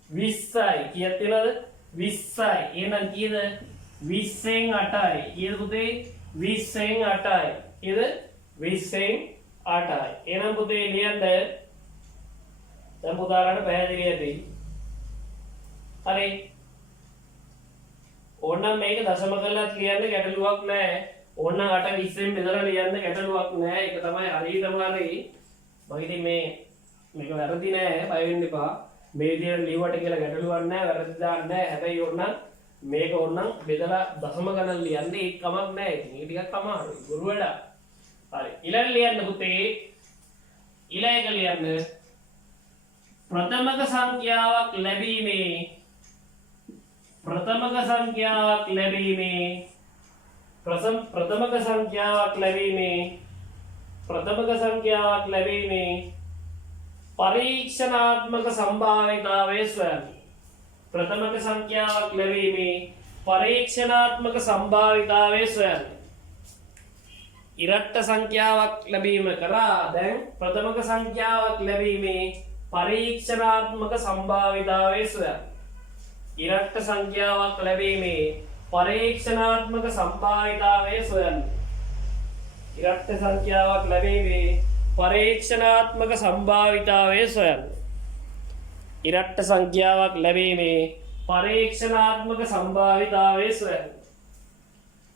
20යි. කීයක් තියෙනවද? 20යි. එහෙනම් කීයද? 20න් 8යි. කීයද පුතේ? 20න් 8යි. කීයද? 20න් 8යි. එහෙනම් පුතේ ලියන්න. දැන් පුතාලට පැහැදිලි ඇති. හරි. ඕනනම් මේක දශම කරලා ලියන්න ගැටලුවක් නැහැ. ඕනනම් 8 20න් බෙදලා ලියන්න ගැටලුවක් නැහැ. ඒක තමයි හරියටම හරි. මම ඉතින් මේක වැරදි නෑ බය වෙන්න එපා. මේ විදිහට ලියුවට කියලා ගැටලුවක් නෑ වැරදි දාන්න නෑ. හැබැයි ඕනනම් මේක ඕනනම් බෙදලා දශම ගණන් ලියන්න ඒක කමක් නෑ. ඉතින් ඒක ටිකක් අමාරුයි. ගුරු වැඩ. හරි. ඊළඟ ලියන්න පුතේ. ඊළඟ ලියන්න ප්‍රථමක සංඛ්‍යාවක් ලැබීමේ ප්‍රථමක සංඛ්‍යාවක් ලැබීමේ පරීක්ෂණාත්මක සම්භාවිතාවය සොයන්න. ප්‍රථමක සංඛ්‍යාවක් ලැබීමේ පරීක්ෂණාත්මක සම්භාවිතාවය සොයන්න. ඉරට්ට සංඛ්‍යාවක් ලැබීම කරා දැන් ප්‍රථමක සංඛ්‍යාවක් ලැබීමේ පරීක්ෂණාත්මක සම්භාවිතාවය සොයන්න. ඉරට්ට සංඛ්‍යාවක් ලැබීමේ පරීක්ෂණාත්මක සම්භාවිතාවය සොයන්න. ඉරට්ට සංඛ්‍යාවක් ලැබීමේ පරීක්ෂණාත්මක සම්භාවිතාවය සොයන්න. ඉරට්ට සංඛ්‍යාවක් ලැබීමේ පරීක්ෂණාත්මක සම්භාවිතාවය සොයන්න.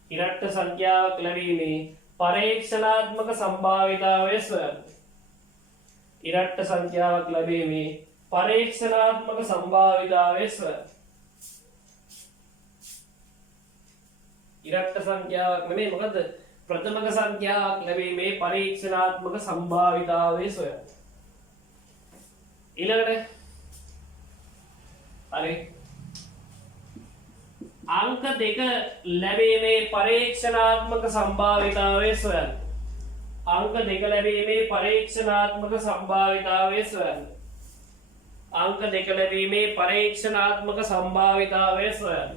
ඉරට්ට සංඛ්‍යාවක් ලැබීමේ පරීක්ෂණාත්මක සම්භාවිතාවය සොයන්න. ඉරට්ට සංඛ්‍යාවක් ලැබීමේ පරීක්ෂණාත්මක සම්භාවිතාවය සොයන්න. ඉරට්ට සංඛ්‍යාවක් නෙමෙයි මොකද්ද? ප්‍රථමක සංඛ්‍යාවක් ලැබීමේ පරීක්ෂණාත්මක සම්භාවිතාවය සොයන්න. ඊළඟට හරි අංක 2 ලැබීමේ පරීක්ෂණාත්මක සම්භාවිතාවය සොයන්න. අංක 2 ලැබීමේ පරීක්ෂණාත්මක සම්භාවිතාවය සොයන්න. අංක 2 ලැබීමේ පරීක්ෂණාත්මක සම්භාවිතාවය සොයන්න.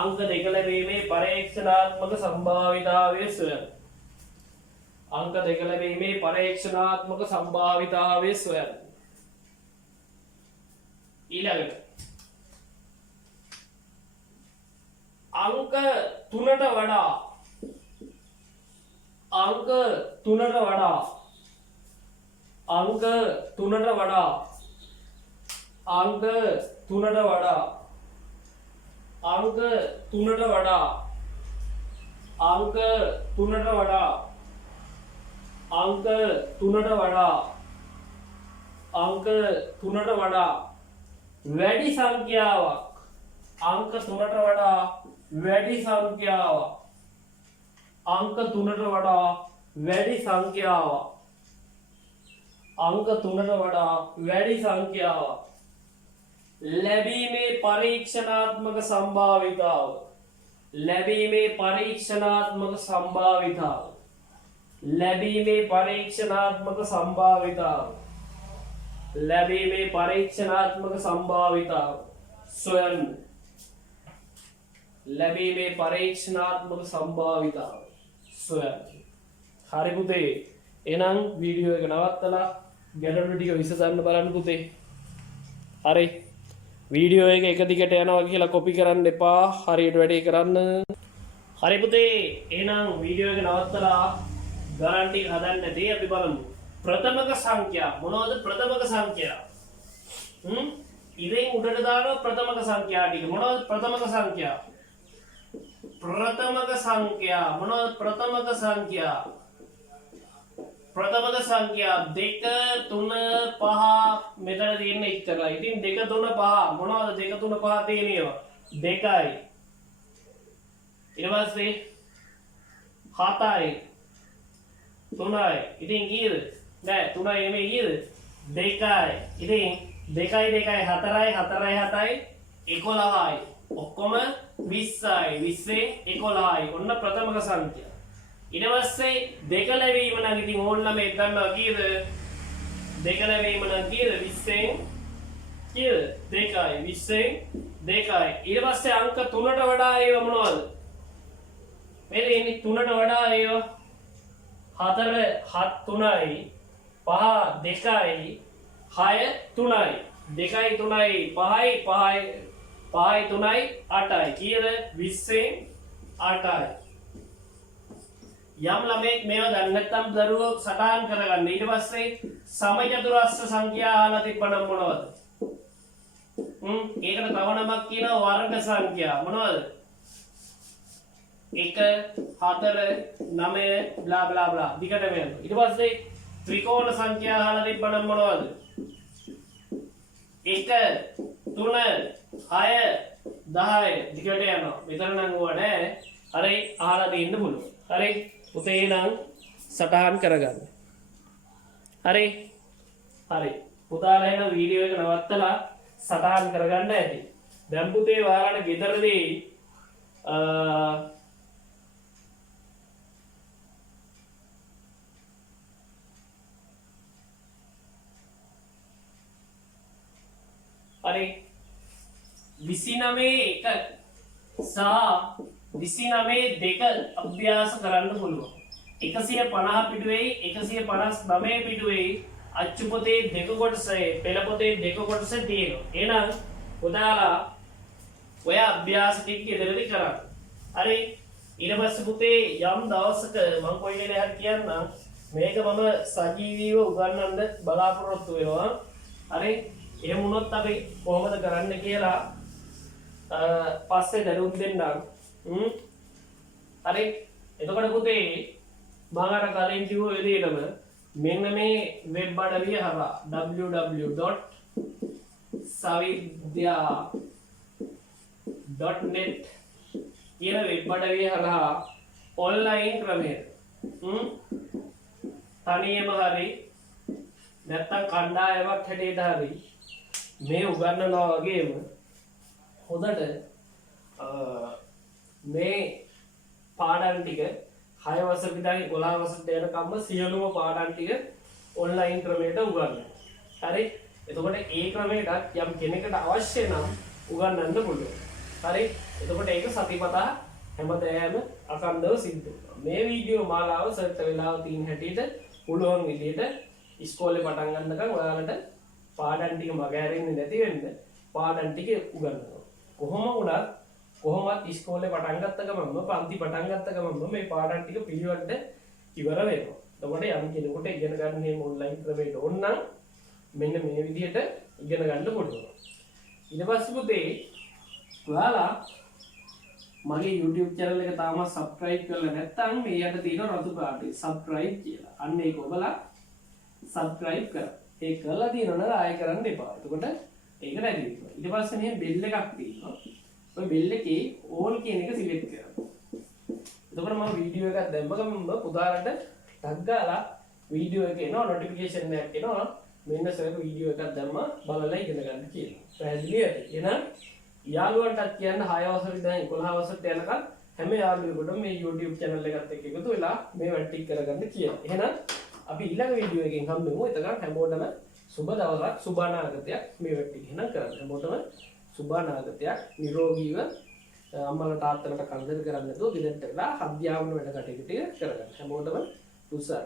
අංක 2 ලැබීමේ පරීක්ෂණාත්මක සම්භාවිතාවය සොයන්න. අංක 2 ලැබීමේ පරීක්ෂණාත්මක සම්භාවිතාවය සොයන්න. ඊළඟට අංක 3ට වඩා අංක 3ට වඩා අංක 3ට වඩා අංක 3ට වඩා අංක 3ට වඩා අංක 3ට වඩා අංක 3ට වඩා අංක 3ට වඩා වැඩි සංඛ්‍යාවක් අංක 3ට වඩා වැඩි සංඛ්‍යාවක් අංක 3ට වඩා වැඩි සංඛ්‍යාවක් අංක 3ට වඩා වැඩි සංඛ්‍යාවක් ලැබීමේ පරීක්ෂණාත්මක සම්භාවිතාව ලැබීමේ පරීක්ෂණාත්මක සම්භාවිතාව ලැබීමේ පරීක්ෂණාත්මක සම්භාවිතාව ලැබීමේ පරීක්ෂණාත්මක සම්භාවිතාව සොයන්න. ලැබීමේ පරීක්ෂණාත්මක සම්භාවිතාව සොයන්න. හරි පුතේ. එහෙනම් වීඩියෝ එක නවත්තලා ගැටලු ටික විසඳන්න බලන්න පුතේ. හරි. වීඩියෝ එක එක දිගට යනවා කියලා කොපි කරන්න එපා. හරියට වැඩේ කරන්න. හරි පුතේ. එහෙනම් වීඩියෝ එක නවත්තලා ගණන් ටික හදන්නදී අපි බලමු. ප්‍රථමක සංඛ්‍යා මොනවද? ප්‍රථමක සංඛ්‍යා. ඉතින් උඩට දානවා ප්‍රථමක සංඛ්‍යා ටික. මොනවද ප්‍රථමක සංඛ්‍යා? ප්‍රථමක සංඛ්‍යා මොනවද? ප්‍රථමක සංඛ්‍යා. ප්‍රථමක සංඛ්‍යා 2 3 5 මෙතන තියෙන ඉතරයි. ඉතින් 2 3 5 මොනවද? 2 3 5 තියෙනවා 2යි. ඊට පස්සේ 7යි 3යි. ඉතින් කීයද? නෑ 3යි නෙමෙයි කීයද? 2යි. ඉතින් 2යි 2යි 4යි 4යි 7යි 11යි ඔක්කොම 20යි 20 11යි ඔන්න ප්‍රථමක සංඛ්‍යා. ඊට පස්සේ දෙක ලැබීම නම් ඉතින් ඕන්න මේ ගන්නවා කීයද? දෙක ලැබීම නම් කීයද? 20න් කීයද? 2යි 20න් 2යි. ඊට පස්සේ අංක 3ට වඩා ඒව මොනවද? මේ දෙන්නේ 3ට වඩා ඒව 4 3යි 5 2යි 6 3යි 2යි 3යි 5යි 5යි 5යි 3යි 8යි කීයද 20න් 8යි. යම් ළමෙක් මේව දන්නේ නැත්නම් දරුවෝ සටහන් කරගන්න. ඊට පස්සේ සමචතුරස්‍ර සංඛ්‍යා අහලා තිබ්බනම් මොනවද? ඒකට තව නමක් කියනවා වර්ග සංඛ්‍යා. මොනවද? 1 4 9 බ්ලා බ්ලා බ්ලා දිගටම යනවා. ඊට පස්සේ ත්‍රිකෝණ සංඛ්‍යා අහලා තිබ්බනම් මොනවද? 1 3 6 10 දිගට යනවා. මෙතන නම් ඕවා නෑ. හරි අහලා දෙන්න පුළුවන්. හරි පුතේ නම් සටහන් කරගන්න. හරි හරි පුතාලා එන වීඩියෝ එක නවත්තලා සටහන් කරගන්න ඇති. දැන් පුතේ ඔයාලට ගෙදරදී හරි 29 1 සහ 29 2 අභ්‍යාස කරන්න පුළුවන්. 150 පිටුවේ 159 පිටුවේ අච්චු පොතේ දෙක කොටසේ පෙළ පොතේ දෙක කොටසේ තියෙනවා. එහෙනම් ඔයාලා ඔය අභ්‍යාස ටික ඉදිරියට කරන්න. හරි ඊට පස්සේ පුතේ යම් දවසක මම කොයි වෙලේ හරි කියන්නම් මේක මම සජීවීව උගන්වන්න බලාපොරොත්තු වෙනවා. හරි එහෙම වුණොත් අපි කොහොමද කරන්න කියලා පස්සේ දරුවෝ දෙන්නම්. හරි එතකොට පුතේ මම අර කලින් කිව්ව විදිහටම මෙන්න මේ වෙබ් අඩවිය හරහා www.savidya.net කියන වෙබ් අඩවිය හරහා ඔන්ලයින් ක්‍රමයට තනියම හරි නැත්තම් කණ්ඩායමක් හැටියට හරි මේ උගන්වනවා වගේම හොඳට මේ පාඩම් ටික 6 වසර ඉඳන් 11 වසරට යනකම්ම සියලුම පාඩම් ටික ඔන්ලයින් ක්‍රමයට උගන්වනවා. හරි එතකොට ඒ ක්‍රමයටත් යම් කෙනෙකුට අවශ්‍ය නම් උගන්වන්න පුළුවන්. හරි එතකොට ඒක සතිපතා හැමදාම අකණ්ඩව සිද්ධ වෙනවා. මේ වීඩියෝ මාලාව සර්ච් වෙලාව තියෙන හැටියට පුළුවන් විදිහට ඉස්කෝලේ පටන් ගන්නකම් ඔයාලට පාඩම් ටික මගහැරෙන්නේ නැති වෙන්න පාඩම් ටික උගන්වනවා. කොහොම වුණත් කොහොමත් ඉස්කෝලේ පටන් ගත්ත ගමන්ම පන්ති පටන් ගත්ත ගමන්ම මේ පාඩම් ටික පිළිවෙලට ඉවර වෙනවා. එතකොට යම් කෙනෙකුට ඉගෙන ගන්න මේ ඔන්ලයින් ක්‍රමයට ඕන නම් මෙන්න මේ විදිහට ඉගෙන ගන්න පුළුවන්. ඊට පස්සේ පුතේ ඔයාලා මගේ YouTube channel එක තාම subscribe කරලා නැත්නම් මේ යට තියෙන රතු පාටේ subscribe කියලා. අන්න ඒක ඔබලා subscribe කරා. ඒක කරලා තියෙනවනේ ආයෙ කරන්න එපා. එතකොට ඒක නැති වෙනවා. ඊට පස්සේ මේ bell එකක් තියෙනවා. ඔය bell එකේ all කියන එක select කරන්න. එතකොට මම වීඩියෝ එකක් දැම්ම ගමන් පුතාලට ටග් ගාලා වීඩියෝ එක එනවා notification එකක් එනවා. මෙන්න සර් වීඩියෝ එකක් දැම්මා බලලා ඉගෙන ගන්න කියලා. පැහැදිලිද? එහෙනම් යාළුවන්ටත් කියන්න 6 වසර ඉඳන් 11 වසරට යනකම් හැම යාළුවෙකුටම මේ YouTube channel එකත් එක්ක එකතු වෙලා මේ වැඩ ටික කරගන්න කියලා. එහෙනම් අපි ඊළඟ වීඩියෝ එකෙන් හම්බෙමු. එතකන් හැමෝටම සුබ දවසක් සුබ අනාගතයක් මේ වැඩ ටික එහෙනම් කරන්න. හැමෝටම සුබ අනාගතයක් නිරෝගීව අම්මලා තාත්තලාට කරදර කරන්නේ නැතුව ගෙදරට වෙලා අධ්‍යාපන වැඩ කටයුතු කරගන්න. හැමෝටම උත්සාහ